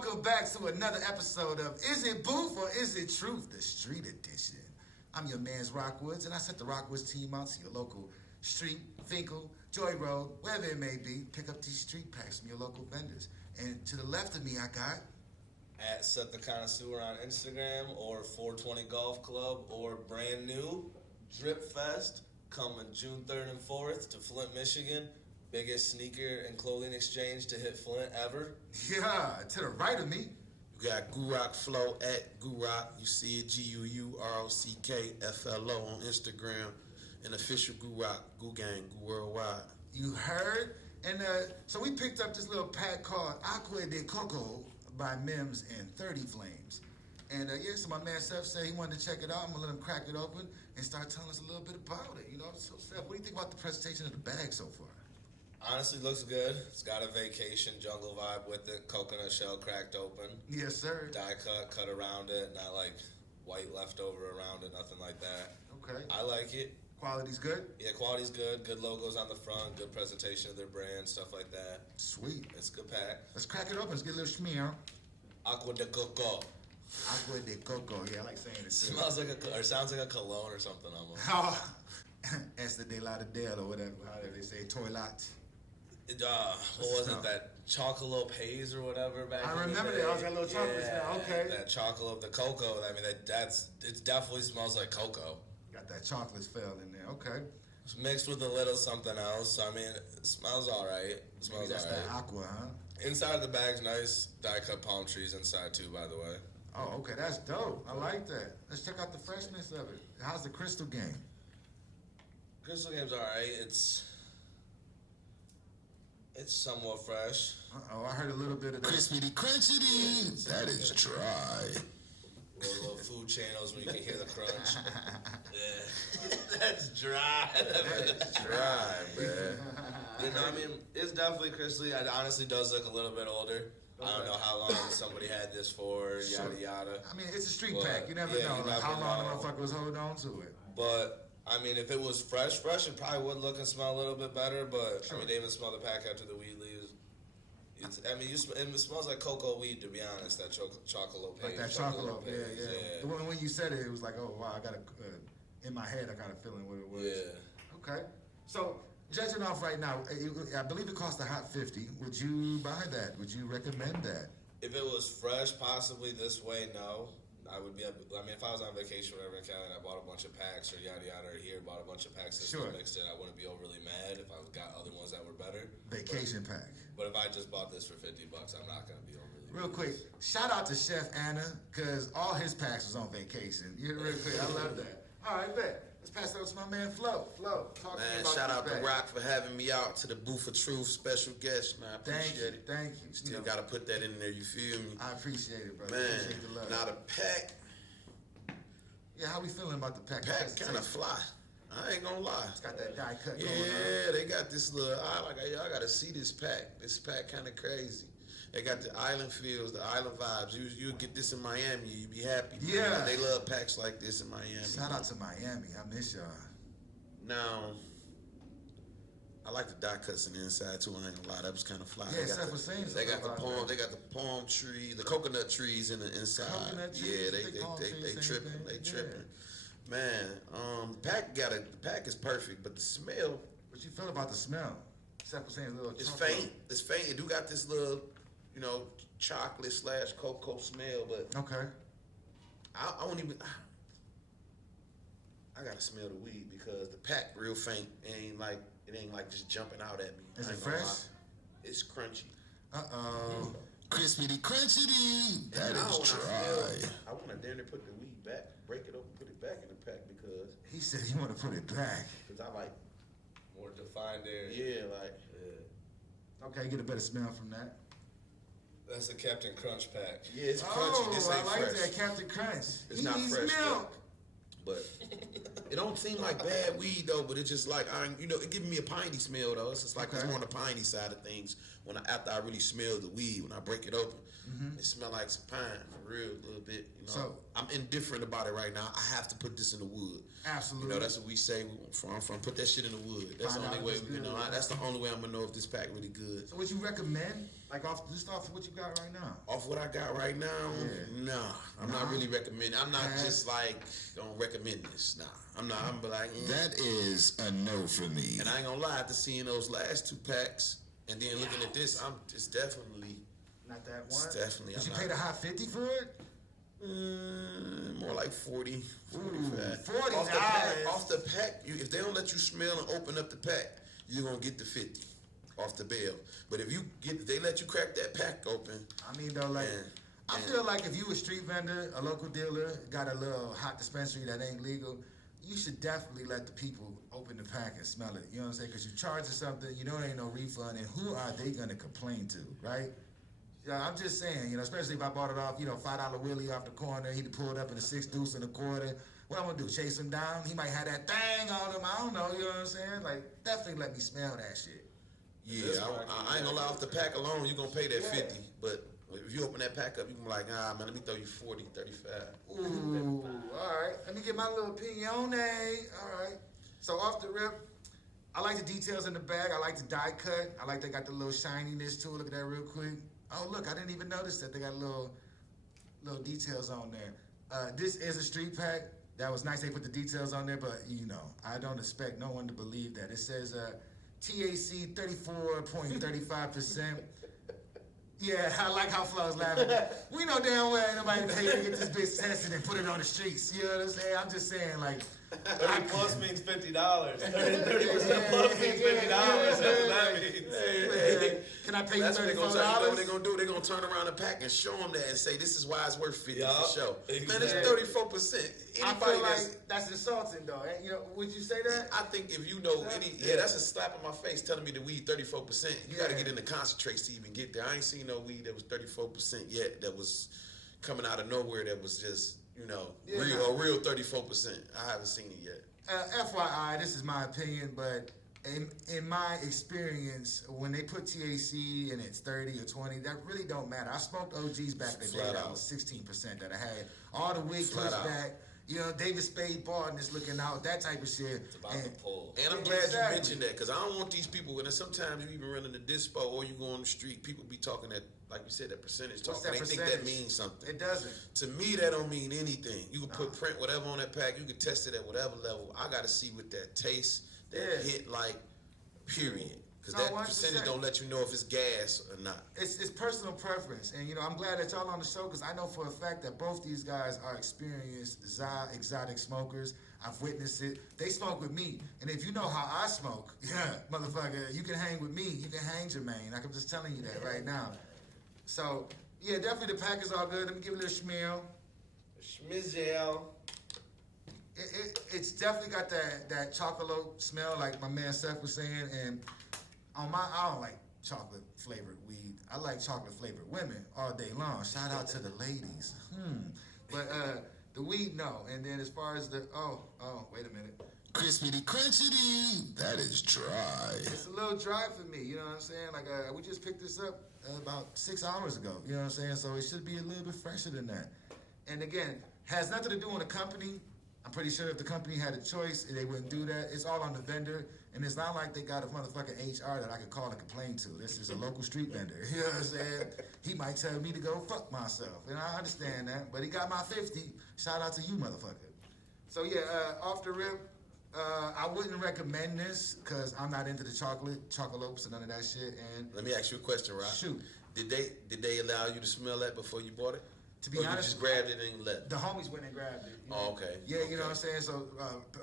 welcome back to another episode of Is It Boof or Is It Truth, the street edition. I'm your man's Rockwoods, and I sent the Rockwoods team out to your local street, Finkel, Joy Road, wherever it may be. Pick up these street packs from your local vendors. And to the left of me, I got... At Set the Connoisseur on Instagram, or 420 Golf Club, or brand new, Drip Fest, coming June 3rd and 4th to Flint, Michigan. Biggest sneaker and clothing exchange to hit Flint ever. Yeah, to the right of me. You got Gurok Flow at Gurok. You see it, GUUROCKFLO on Instagram. And official Gurok, Goo Gang, Goo Worldwide. You heard? And so we picked up this little pack called Aqua de Coco by Mims and 30 Flames. And so my man Seth said he wanted to check it out. I'm going to let him crack it open and start telling us a little bit about it. You know, so Seth, what do you think about the presentation of the bag so far? Honestly, looks good. It's got a vacation jungle vibe with it. Coconut shell cracked open. Yes, sir. Die cut around it. Not like white leftover around it. Nothing like that. Okay. I like it. Quality's good? Yeah, quality's good. Good logos on the front. Good presentation of their brand. Stuff like that. Sweet. It's a good pack. Let's crack it open. Let's get a little schmear. Aqua de Coco. Aqua de Coco. Yeah, I like saying it. Smells like or sounds like a cologne or something almost. Oh, Esther de Lauderdale or whatever. However they say toilet. What was it? That chocolate haze or whatever back I in the remember day? that. I was got a little chocolate smell. Okay. That chocolate, the cocoa. I mean, it definitely smells like cocoa. Got that chocolate spell in there. Okay. It's mixed with a little something else. So, I mean, it smells all right. It smells Maybe that's all right. that aqua, huh? Inside the bag's nice. Die-cut palm trees inside, too, by the way. Oh, okay. That's dope. I like that. Let's check out the freshness of it. How's the crystal game? Crystal game's all right. It's somewhat fresh. Uh-oh, I heard a little bit of that. Crispity crunchity. That is dry. Little food channels where you can hear the crunch. Yeah. That's dry. That's dry, man. You know, I mean, it's definitely crystally. It honestly does look a little bit older. I don't know how long somebody had this for, yada, yada. I mean, it's a street But, pack. You never yeah, know you like, never how long know. the motherfucker was holding on to it. But, I mean, if it was fresh, it probably would look and smell a little bit better. But, Sure. I mean, they even smell the pack after the weed leaves. It smells like cocoa weed, to be honest, that chocolate Like that chocolate, yeah. When you said it, it was like, oh, wow, I got in my head, I got a feeling what it was. Yeah. Okay. So, judging off right now, I believe it cost a hot 50. Would you buy that? Would you recommend that? If it was fresh, possibly this way, no. I would be. I mean, if I was on vacation or whatever in Cali and I bought a bunch of packs or yada yada, or here bought a bunch of packs and Sure. mixed it, I wouldn't be overly mad if I got other ones that were better. Vacation pack. But if I just bought this for $50, I'm not gonna be overly. Real quick, shout out to Chef Anna, because all his packs was on vacation. You know, real quick, I love that. All right, bet. Let's pass it over to my man Flo. Flo, talk to me Man, about shout this out to bag. Rock for having me out to the Booth of Truth special guest, man. I appreciate it. Thank you. Still You know, got to put that in there, you feel me? I appreciate it, brother. Man, Appreciate the love. now the pack Yeah, how we feeling about the pack? kind of fly. I ain't gonna lie. It's got that die cut going on. Yeah, they got this little. I gotta see this pack. This pack kind of crazy. They got the island feels, the island vibes. You get this in Miami, you be happy. Yeah. They love packs like this in Miami. Shout out to Miami. I miss y'all. Now, I like the die cuts in the inside too. I ain't gonna lie, that was kind of fly. Yeah, They got Seth the- was saying They got the something palm. about They got the palm tree, the coconut trees in the inside. Coconut trees, Yeah, the palm trees, they same tripping. thing. They Yeah. tripping. Man, the pack is perfect, but the smell What you feel about the smell? Seth was saying a little is chocolate. faint. It's faint. It do got this little, chocolate / cocoa smell, but Okay. I won't even. I gotta smell the weed because the pack real faint. It ain't like just jumping out at me. Is I it ain't gonna fresh? lie. It's crunchy. Uh-oh. Crispity crunchity. That Now is when dry. I want to damn near put the weed back, break it open, put it back in the pack because He said he want to put it back. I like, More defined area. yeah, like. Yeah. Okay, get a better smell from that. That's a Captain Crunch pack. Yeah, it's crunchy. This I ain't like fresh. that Captain Crunch. It's He not needs fresh, milk. But it don't seem like bad weed though. But it's just like it giving me a piney smell though. It's just like it's Okay. more on the piney side of things. After I really smell the weed, when I break it open, it smell like some pine for real, a little bit. So- I'm indifferent about it right now. I have to put this in the wood. Absolutely. That's what we say from. Put that shit in the wood. That's Find the only out way. if it's good. That's the only way I'm gonna know if this pack really good. So would you recommend Like just off of what you got right now. Off what I got right now, Yeah. nah. I'm not really recommending. I'm not just like gonna recommend this. Nah, I'm not. I'm like That is a no for me. And I ain't gonna lie. After seeing those last 2 packs and then looking at this, it's definitely Not that one. It's definitely. Did you pay the high 50 for it? More like 40, 45. $40. Off the pack, if they don't let you smell and open up the pack, you're gonna get the 50 off the bail. But if they let you crack that pack open. I mean, though, like, I feel like if you a street vendor, a local dealer, got a little hot dispensary that ain't legal, you should definitely let the people open the pack and smell it. You know what I'm saying? Because you charging something, you know there ain't no refund, and who are they gonna complain to, right? Yeah, I'm just saying, especially if I bought it off, $5 Willie off the corner, he'd pull it up in a 6 deuce and a quarter. What I'm gonna do? Chase him down? He might have that thing on him. I don't know. You know what I'm saying? Like, definitely let me smell that shit. Yeah, I ain't gonna lie. Off the pack alone, you're gonna pay that 50. But if you open that pack up, you can be like, man, let me throw you 40, 35. Ooh, all right. Let me get my little opinion. All right. So off the rip, I like the details in the bag. I like the die cut. I like they got the little shininess to it. Look at that real quick. Oh, look, I didn't even notice that they got little details on there. This is a street pack. That was nice they put the details on there, but, I don't expect no one to believe that. It says THC 34.35%. Yeah, I like how Flo's laughing. We know damn well ain't nobody pay you to get this bitch tested and put it on the streets. You know what I'm saying? I'm just saying, like... 30 plus means $50. 30% plus means $50. That's what that means. Can I pay you $34? That's what they're going to do. They're going to turn around the pack and show them that and say, this is why it's worth 50 for sure. Exactly. Man, it's 34%. I feel like that's insulting, though. Would you say that? I think if you know that's a slap in my face telling me the weed 34%. You got to get into concentrates to even get there. I ain't seen no weed that was 34% yet that was coming out of nowhere that was just, real 34%. I haven't seen it yet. FYI, this is my opinion, but in my experience, when they put THC and it's 30 or 20, that really don't matter. I smoked OGs back in the day that was 16% that I had. All the wig pushed back. David Spade Barton is looking out, that type of shit. It's about the pull. And I'm glad you mentioned that, because I don't want these people, and sometimes you even run in the dispo or you go on the street, people be talking that, like you said, that percentage talk. They think that means something. It doesn't. To me, that don't mean anything. You can put print whatever on that pack. You can test it at whatever level. I got to see what that tastes, that hit like, period. Because that 100%. Percentage don't let you know if it's gas or not. It's personal preference. And, I'm glad that y'all on the show because I know for a fact that both these guys are experienced exotic smokers. I've witnessed it. They smoke with me. And if you know how I smoke, motherfucker, you can hang with me. You can hang Jermaine. I'm just telling you that right now. So, definitely the pack is all good. Let me give it a little schmeal. Schmizzle. It's definitely got that chocolate smell like my man Seth was saying. And I don't like chocolate flavored weed. I like chocolate flavored women all day long. Shout out to the ladies. But the weed, no. And then as far as wait a minute. Crispity crunchity. That is dry. It's a little dry for me. You know what I'm saying? Like we just picked this up about 6 hours ago. You know what I'm saying? So it should be a little bit fresher than that. And again, has nothing to do with the company. I'm pretty sure if the company had a choice, they wouldn't do that. It's all on the vendor. And it's not like they got a motherfucking HR that I could call and complain to. This is a local street vendor. You know what I'm saying? He might tell me to go fuck myself. And I understand that. But he got my 50. Shout out to you, motherfucker. So, off the rip, I wouldn't recommend this because I'm not into the chocolates and none of that shit. And let me ask you a question, Rob. Shoot. Did they allow you to smell that before you bought it? To be honest, you just grabbed it and left? The homies went and grabbed it. Oh, okay. Yeah, you know what I'm saying? So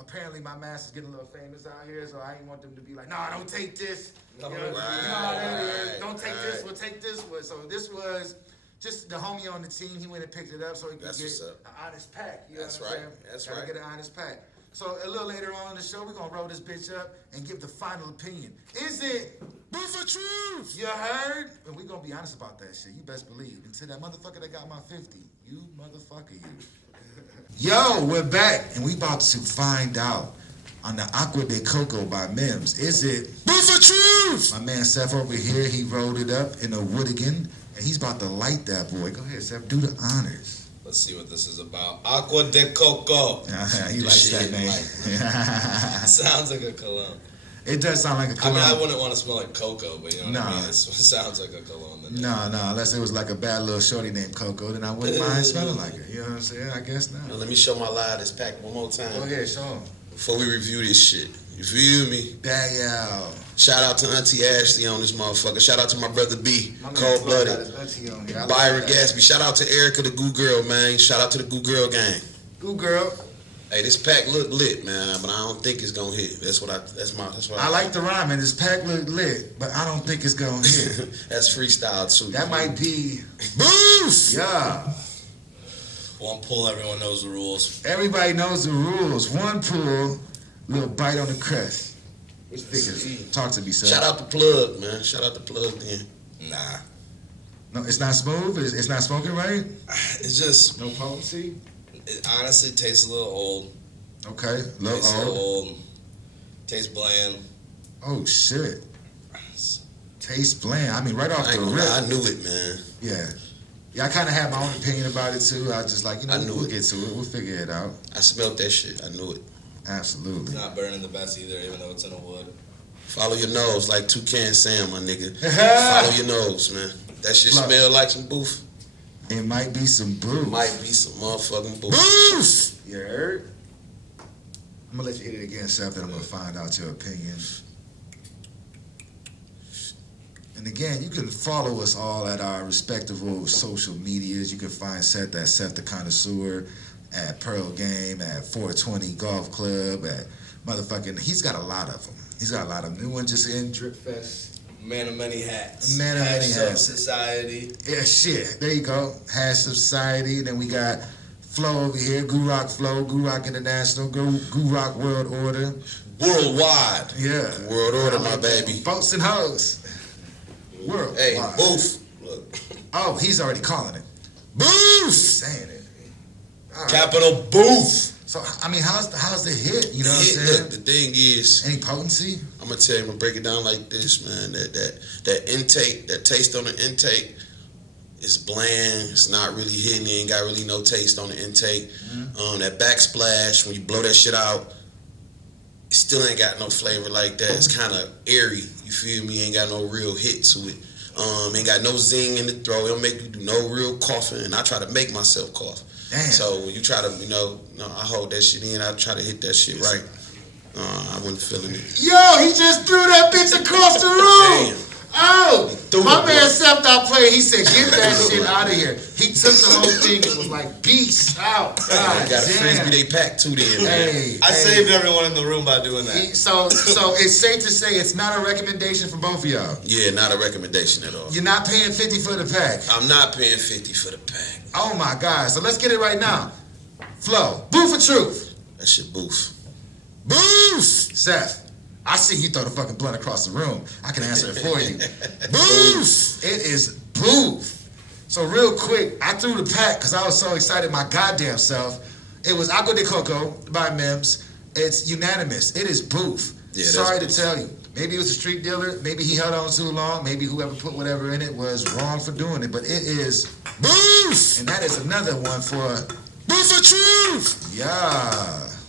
apparently my mask is getting a little famous out here, so I didn't want them to be like, nah, don't take this. No, you know how that is. Don't take this one, take this one. So this was just the homie on the team. He went and picked it up so he could get an honest pack. You know what I'm saying? That's Gotta right. get an honest pack. So a little later on in the show, we're going to roll this bitch up and give the final opinion. Is it BOOF or TRUTH? You heard? And we're going to be honest about that shit. You best believe. And to that motherfucker that got my 50, you motherfucker, you. Yo, we're back, and we about to find out on the Aqua de Coco by Mims. Is it BOOF or TRUTH? My man Seth over here, he rolled it up in a Woodigan, and he's about to light that boy. Go ahead, Seth, do the honors. Let's see what this is about. Aqua de Coco. He likes that name. Sounds like a cologne. It does sound like a I cologne. mean, I wouldn't want to smell like cocoa, but you know what I Nah. mean? It sounds like a cologne. No, unless it was like a bad little shorty named Coco, then I wouldn't mind smelling like her. You know what I'm saying? I guess Now, not. let me show my lie this pack one more time Go ahead, show 'em. before we review this shit. You feel me? Danielle. Shout out to Auntie Ashley on this motherfucker. Shout out to my brother B, My man cold Flo blooded. got his auntie on here. I like Byron that. Gatsby. Shout out to Erica, the Goo Girl, man. Shout out to the Goo Girl gang. Ooh, girl. Hey, this pack look lit, man, but I don't think it's gonna hit. That's what I like the rhyming. This pack look lit, but I don't think it's gonna hit. That's freestyle too. That might be. Boof! Yeah. One pull, everyone knows the rules. Everybody knows the rules. One pull, little bite on the crest. Which figures? Talk to me, sir. Shout out the plug, man. Shout out the plug, then. Nah. No, it's not smooth. It's not smoking right. It's just, No potency. it honestly tastes a little old. Okay, Tastes a little old. old. Tastes bland. Oh shit. Tastes bland. I mean, right off I the ain't gonna rip. lie, I knew it, man. Yeah, I kind of had my own opinion about it too. I was just like, I knew we'll it. get to it. We'll figure it out. I smelled that shit. I knew it. Absolutely. It's not burning the best either, even though it's in a wood. Follow your nose like Toucan Sam, my nigga. Follow your nose, man. That shit Look. smell like some boof. It might be some brew. Might be some motherfucking boof. Boof! You heard? I'm gonna let you hit it again, Seth, then I'm gonna find out your opinion. And again, you can follow us all at our respective social medias. You can find Seth at Seth the Connoisseur, at Pearl Game, at 420 Golf Club, at motherfucking. He's got a lot of them. He's got a lot of them. New one just in Drip Fest. Man of many hats. Man of many Hats of hats. Society. Yeah, shit. There you go. Hash Society. Then we got Flow over here. Goo Rock Flow. Goo Rock International. Goo Rock World Order. Worldwide. Yeah. World order, my baby. Boats and hoes. World. Hey, wide. boof. Look. Oh, he's already calling it. Boof! He's saying it. All right. Capital Boof. So I mean, how's the hit? You know what I'm saying? Look, the thing is, Any potency? I'm gonna tell you, I'm gonna break it down like this, man. That intake, that taste on the intake is bland. It's not really hitting. It ain't got really no taste on the intake. That backsplash, when you blow that shit out, it still ain't got no flavor like that. It's kind of airy. You feel me? Ain't got no real hit to it. Ain't got no zing in the throat. It don't make you do no real coughing. And I try to make myself cough. Damn. So when you try to, I hold that shit in. I try to hit that shit right. I wasn't feeling it. Yo, he just threw that bitch across the room. Damn. Oh, Threw my it, man boy. Seth out playing. He said, "Get that shit out of here." He took the whole thing. It was like beast out. God I got a damn. frisbee they pack too then, man. Hey, I saved everyone in the room by doing that. So it's safe to say it's not a recommendation for both of y'all. Yeah, not a recommendation at all. You're not paying 50 for the pack. I'm not paying 50 for the pack. Oh my God! So let's get it right now. Flo, Boof or Truth? That shit boof. Boof! Seth, I see you throw the fucking blunt across the room. I can answer it for you. Boof! It is Boof. So real quick, I threw the pack because I was so excited my goddamn self. It was Aqua de Coco by Mims. It's unanimous. It is Boof. Yeah, that's Sorry to Boof. tell you. Maybe it was a street dealer. Maybe he held on too long. Maybe whoever put whatever in it was wrong for doing it. But it is Boof! And that is another one for Boof for truth! yeah.